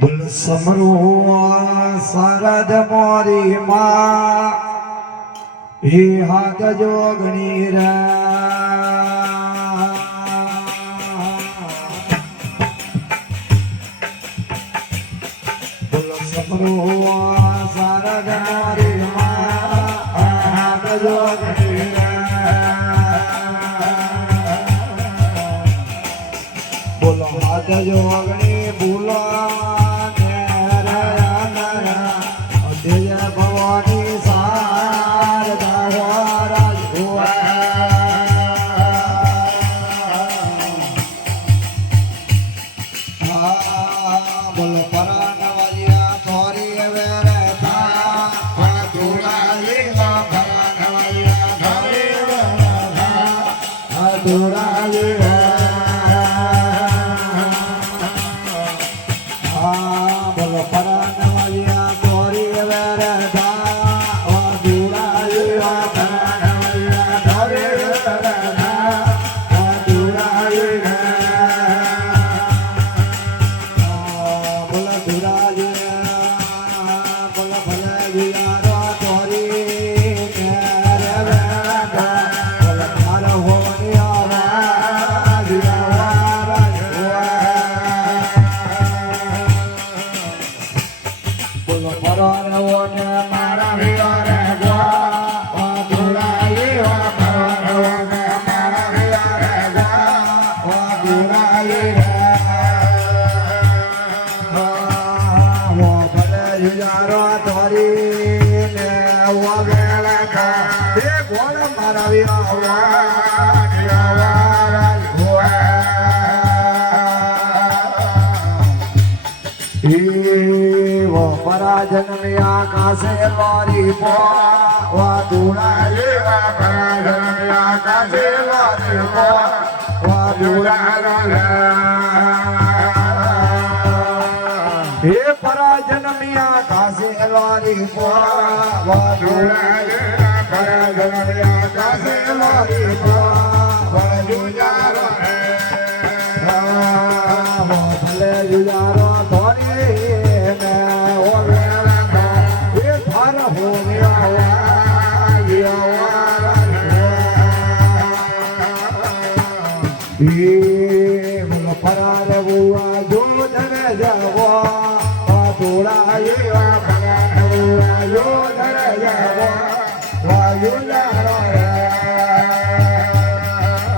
બોલ સમરો શરદ મોરી માં હે હાથ જોગણી રે બોલ સમરો શરદ મોરી માં હાથ જોગણી રે બોલો હાથ જોગણી બોલો ભવાની સાર રાજ બોલો પરાન વાલિયા થોરી વેરે થા ધોળાલી પરાન વાલિયા થોરી વેરે થા ધોળાલી બોલો પરાન વાલિયા થોરી વેરે પરાજનમિયા કાસે વારી પો દુરાલી પરાજનમિયા કાસે વારી પો દુરાલી હે પરાજનમિયા કાસે વારી પો દુરાલી પરાજનમિયા કાસે વારી પો દુરાલો ભલે યુજારો ધોરી બોલો પરાર બુઆ જો ધરે જવો તોડાઈ પરાર બુઆ જો ધરે જવો વાયુ લારો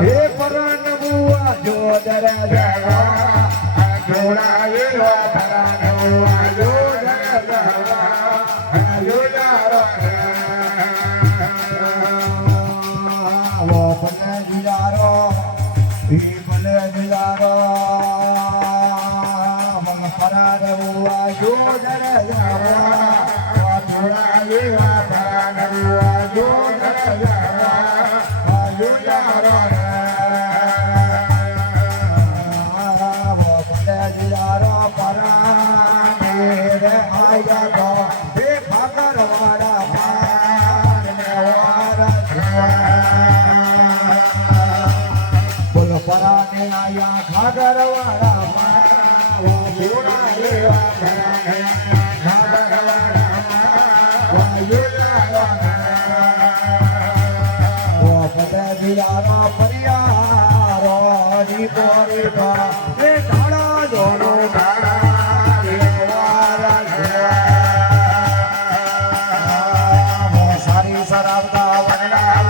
હે પરાર બુઆ જો ધરે જવો તોડાઈ પરાર બુઆ જો ધરે જવો વાયુ લારો વો પલે ગુજારો ભલે ગુજારો પરાર બુઆ જો ધરે જવો તોડાઈ પરાર બુઆ જો ધરે જવો વાયુ લારો ભલે ગુજારો પરાર રે આયા તો દેખા કરવાડા પાર ને બોલો પરાને આયા ખાગરવાડા વા ભૂણા લેવા પરાને ખાગરવાડા વાયુ લારો પદે દિલારો પરિયારો રી પોરી કા એ ધાડા જોનો ધાડા લેવારા સારી સરાવતા વગડા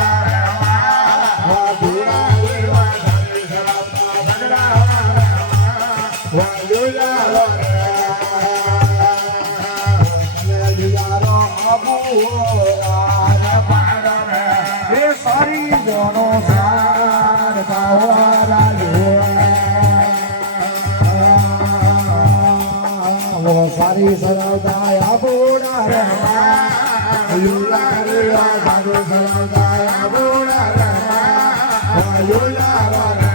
સારી જોનો સાર સારી સરદાયા બોડા રે યુલા રે સાધુ સરદાયા બોડા રે યુલા રે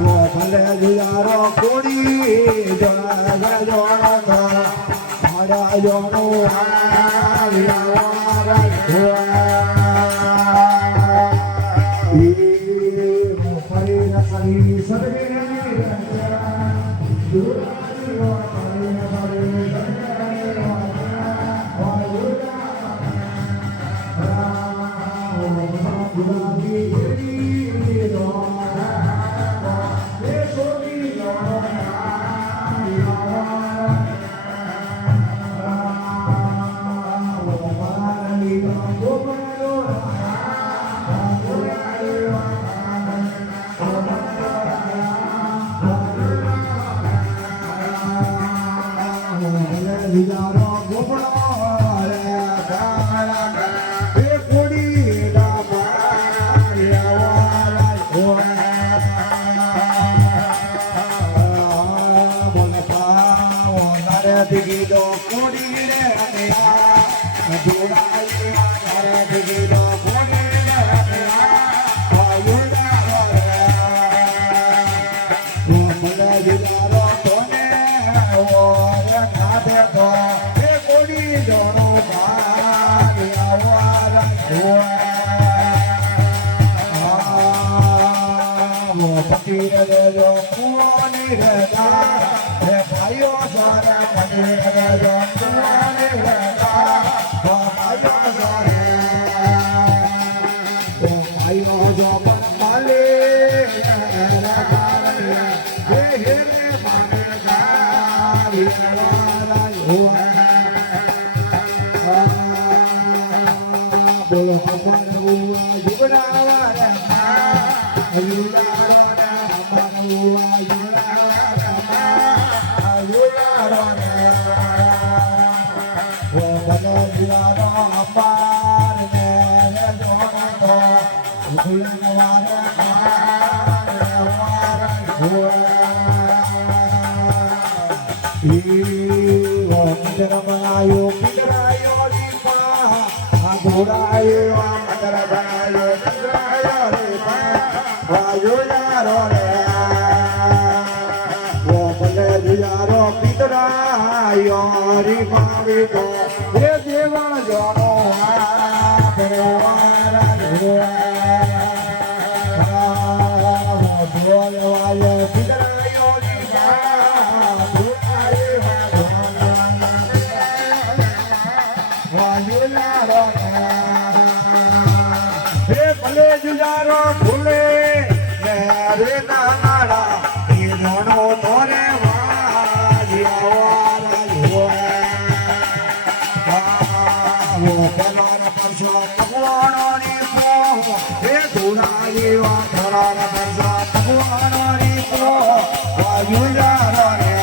વો ભલે યુયારો કોડી જોડા જોડા મારા જોનો ગુલાબી ઘેરી દોરા એ સોની વિચારો ગોપડો રે કાળા એ કોડી દીદી દો કોડી રે જોડાઈ મારે દીદી દો કોડી રે આયુડા રે મને વિચારો તોને ઓ રે નાદે તો એ કોડી જોડો ભાગ આવારા ઓ પકીર રે જો કોની રે હે ભાઈઓ સારા પકીર રે જો કોની રે ભાઈઓ સારા જો માલે હે હે માને ગાવી બોલો ભગવાન યુગડાવા રે યુગડાવા રે યુગડાવા રે બોલો યુગડાવા અંબાર ને જોડો યુગડાવા રે બનાયો પીકરાયો દીપા ઘોડાયો મંદર બનાયો પીકરાયો દીપા વાયો યારો રે ઓ ભલે યારો પીકરાયો દીપા વિતો એ દેવળ જોનો આ પરવારા વાયો પીકરાયો દીપા ભલે જુજારો ભૂલે રે નાના એ જોડો તોરે પરસો ભગવાનો ની પો હે ધુરાઈ વા ધરાના પરસો ભગવાનો ની પો વાયુજારો રે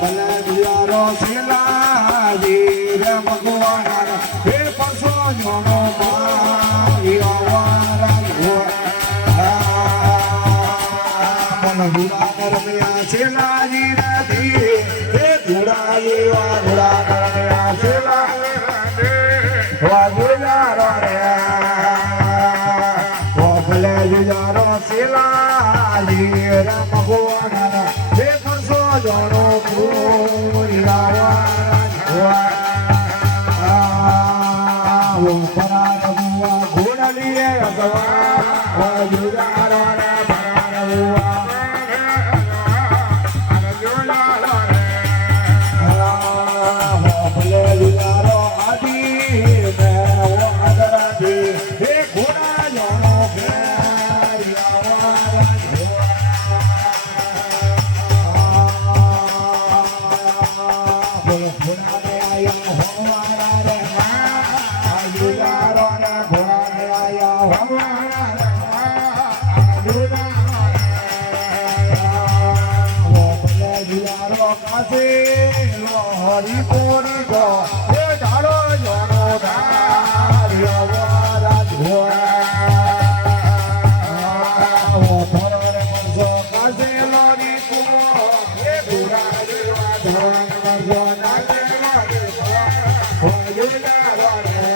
ભલે જુજારો શિલા વીર ભગવાન હે પરસો જોડો શિલાજી નદી હે ધુરાઈ વા ધુરા કરણ્યા શિલા વાગુજારો રે ભલે જુજારો શિલાજી રે ભગવાન હે પરસો જોડો ઘોડલીએ વાગુજારો રે હરી કોરી ગો એ ઢાળો જોનો ધાર્યવારા ધોરા ઓ ફરરે પરસો કાસે લોરી કો એ ધુરાઈ ધોરા પરસો નાચે લોરી કો યુલા રે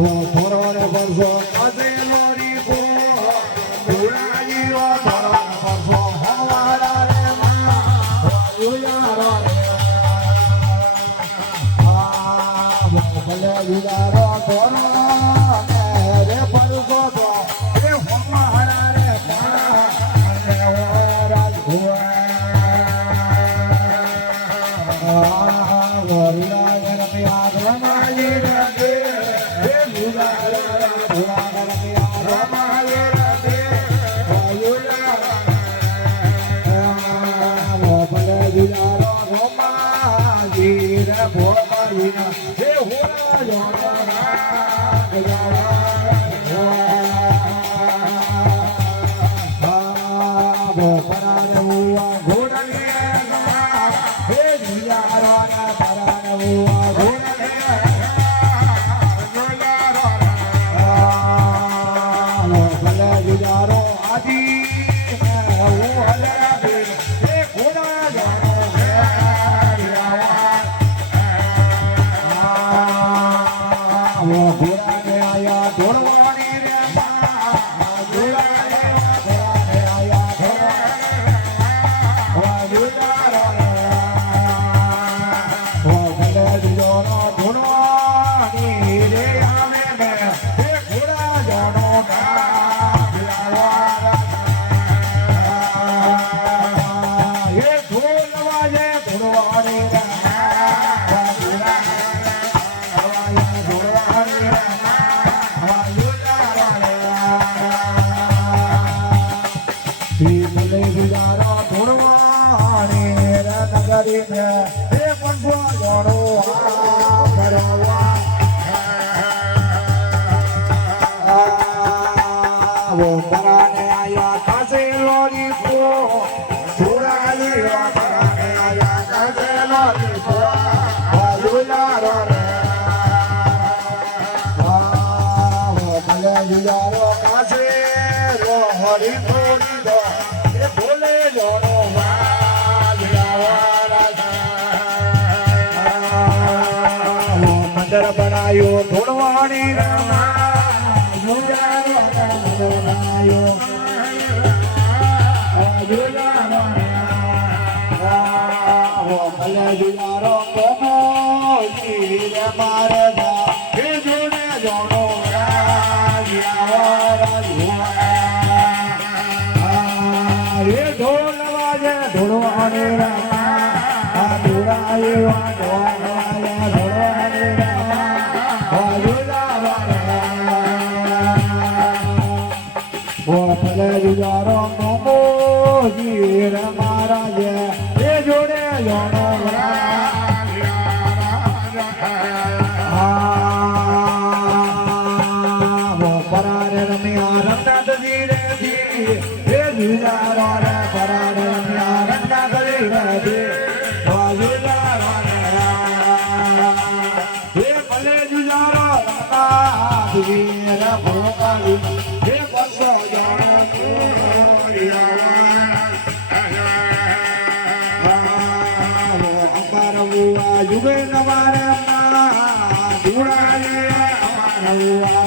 ઓ ફરરે પરસો કાસે લોરી કો ધુરાઈ ધોરા પરસો હવારા રે ભલે યુદારો ધોરો રે પરસો તો રે હોમારા રે રે ઓરા ધુઆ ગોરિયા રે પિયા ધમાજી ઈના હે હોરા જોનો મંદર બનાયો ધોળવાણી યુગે નવારે ધૂળાએ અમારા